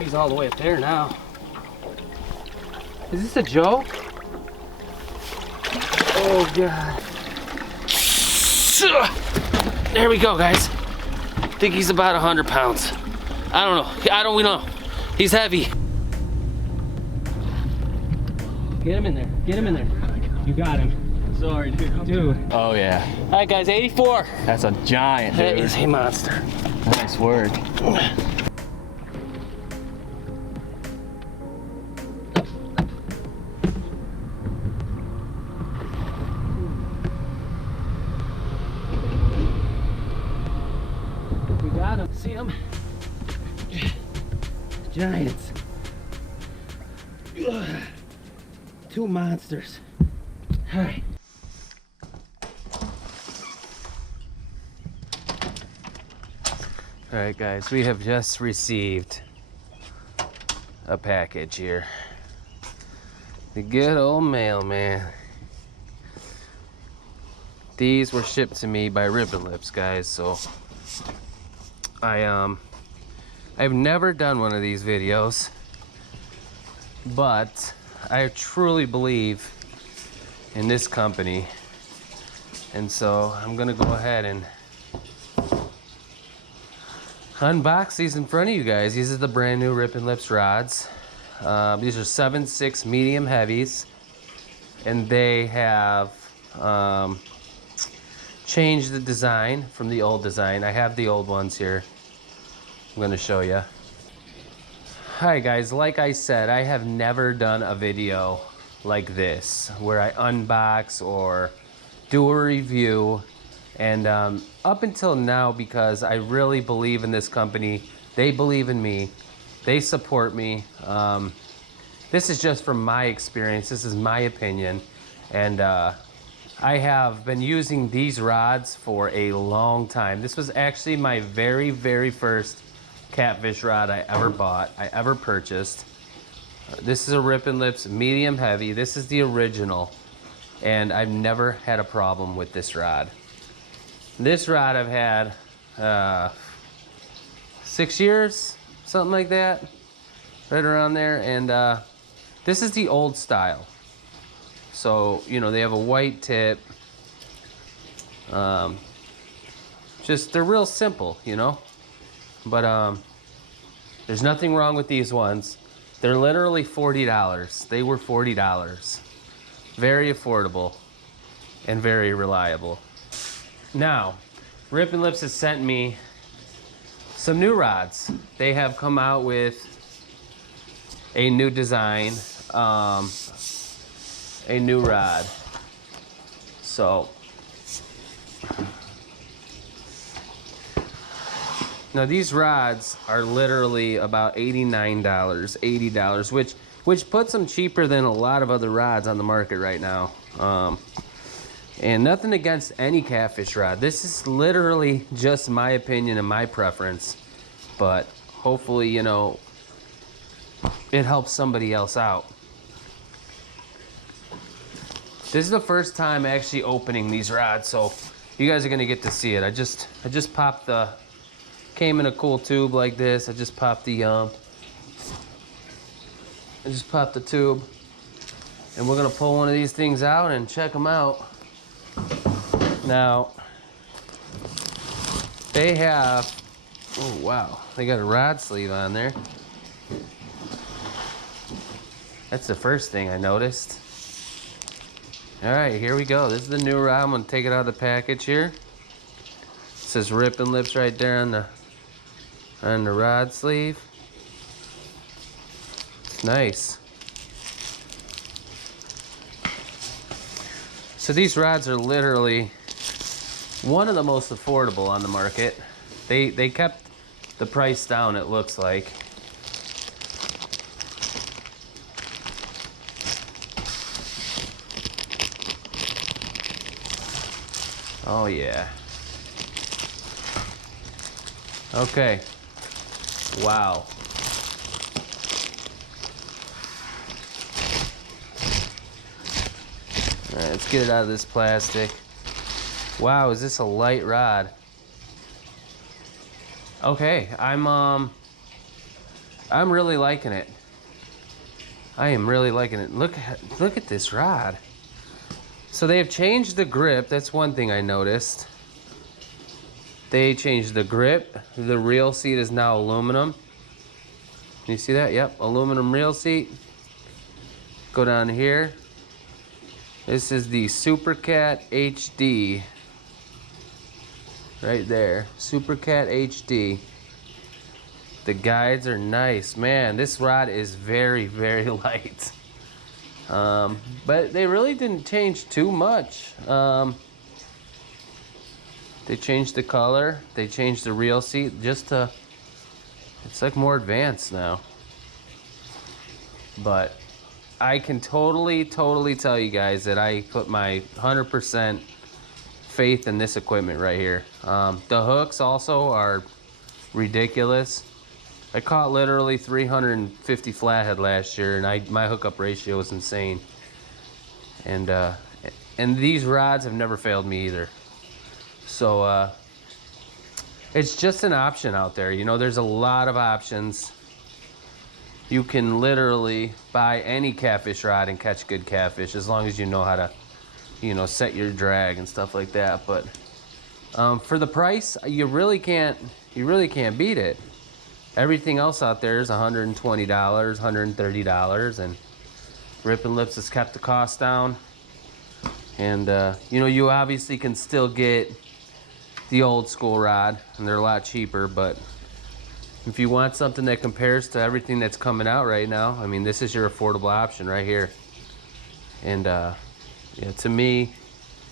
He's all the way up there now. Is this a joke? Oh God. There we go, guys. I think he's about 100 pounds. I don't know. We know. He's heavy. Get him in there. Get him in there. You got him. Sorry, dude. Oh yeah. All right, guys, 84. That's a giant, dude. That is a monster. Nice work. We got him. See him? Giants. Two monsters. All right. All right, guys, we have just received a package here. The good old mailman. These were shipped to me by Ribbon Lips, guys, so I've never done one of these videos, but I truly believe in this company, and so I'm gonna go ahead and unbox these in front of you guys. These are the brand new Rippin' Lips rods. These are 7.6 medium heavies, and they have changed the design from the old design. I have the old ones here. I'm gonna show you. Hi guys, like I said, I have never done a video like this where I unbox or do a review, and up until now, because I really believe in this company, they believe in me, they support me. This is just from my experience, this is my opinion, and I have been using these rods for a long time. This was actually my very, very first Catfish rod I ever bought, I ever purchased. This is a Rippin' Lips medium heavy. This is the original, and I've never had a problem with this rod. This rod I've had 6 years, something like that, right around there, and this is the old style. So, you know, they have a white tip. Just, they're real simple, you know? But there's nothing wrong with these ones. They're literally $40. They were $40. Very affordable and very reliable. Now, Rippin' Lips has sent me some new rods. They have come out with a new design, a new rod. So, now these rods are literally about $89, $80, which puts them cheaper than a lot of other rods on the market right now. And nothing against any Catfish rod. This is literally just my opinion and my preference, but hopefully, you know, it helps somebody else out. This is the first time actually opening these rods, so you guys are gonna get to see it. I just popped the, came in a cool tube like this. I just popped the tube, and we're gonna pull one of these things out and check them out. Now, they have, oh wow, they got a rod sleeve on there. That's the first thing I noticed. All right, here we go. This is the new rod. I'm gonna take it out of the package here. It says Rippin' Lips right there on the rod sleeve. It's nice. So these rods are literally one of the most affordable on the market. They kept the price down, it looks like. Oh yeah. Okay. Wow. All right, let's get it out of this plastic. Wow, is this a light rod? Okay, I'm I'm really liking it. I am really liking it. Look at this rod. So they have changed the grip. That's one thing I noticed. They changed the grip. The reel seat is now aluminum. Can you see that? Yep, aluminum reel seat. Go down here. This is the Super Cat HD. Right there, Super Cat HD. The guides are nice. Man, this rod is very, very light. But they really didn't change too much. They changed the color. They changed the reel seat just to, it's like more advanced now. But I can totally tell you guys that I put my 100% faith in this equipment right here. The hooks also are ridiculous. I caught literally 350 flathead last year, and my hookup ratio was insane. And these rods have never failed me either. So it's just an option out there. You know, there's a lot of options. You can literally buy any catfish rod and catch good catfish as long as you know how to, you know, set your drag and stuff like that. But for the price, you really can't beat it. Everything else out there is $120, $130, and Rippin' Lips has kept the cost down. And you know, you obviously can still get the old school rod, and they're a lot cheaper. But if you want something that compares to everything that's coming out right now, I mean, this is your affordable option right here. And yeah, to me,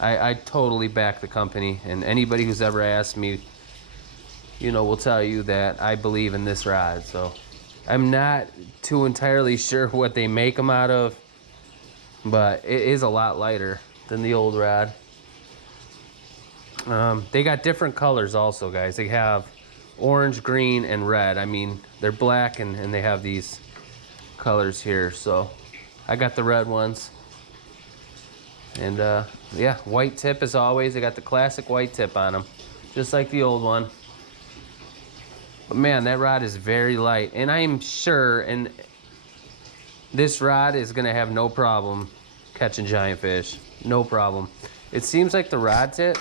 I totally back the company, and anybody who's ever asked me, you know, will tell you that I believe in this rod. So I'm not too entirely sure what they make them out of, but it is a lot lighter than the old rod. They got different colors also, guys. They have orange, green, and red. I mean, they're black and they have these colors here. So I got the red ones. And yeah, white tip as always. They got the classic white tip on them, just like the old one. But man, that rod is very light, and I am sure, and this rod is gonna have no problem catching giant fish. No problem. It seems like the rod tip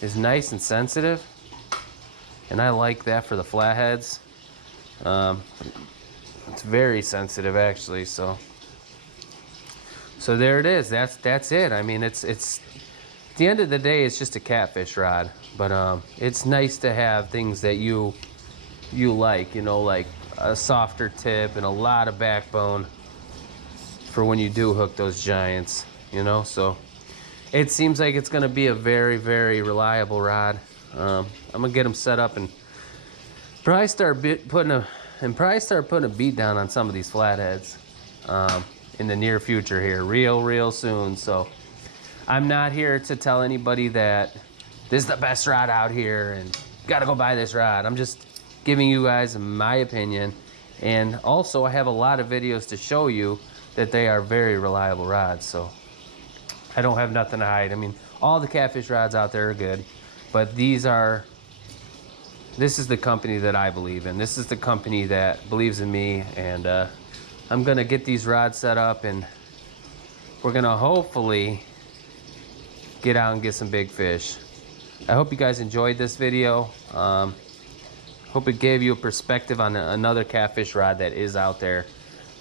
is nice and sensitive, and I like that for the flatheads. It's very sensitive actually. So there it is. That's it. I mean, it's at the end of the day, it's just a catfish rod, but it's nice to have things that you like, you know, like a softer tip and a lot of backbone for when you do hook those giants, you know. So it seems like it's gonna be a very, very reliable rod. I'm gonna get them set up and probably start putting a beat down on some of these flatheads in the near future here, real soon. So I'm not here to tell anybody that this is the best rod out here and gotta go buy this rod. I'm just giving you guys my opinion, and also I have a lot of videos to show you that they are very reliable rods. So I don't have nothing to hide. I mean, all the catfish rods out there are good, but this is the company that I believe in. This is the company that believes in me, and I'm gonna get these rods set up, and we're gonna hopefully get out and get some big fish. I hope you guys enjoyed this video. Hope it gave you a perspective on another catfish rod that is out there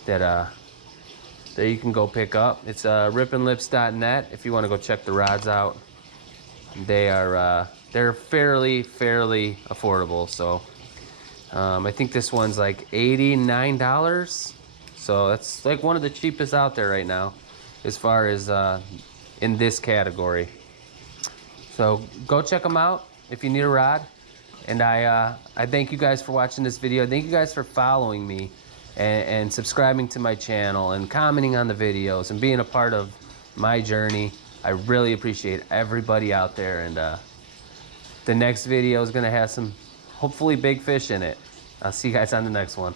that you can go pick up. It's rippinlips.net if you want to go check the rods out. They're fairly affordable. So I think this one's like $89. So that's like one of the cheapest out there right now as far as in this category. So go check them out if you need a rod. And I thank you guys for watching this video. Thank you guys for following me and subscribing to my channel and commenting on the videos and being a part of my journey. I really appreciate everybody out there. And the next video is gonna have some hopefully big fish in it. I'll see you guys on the next one.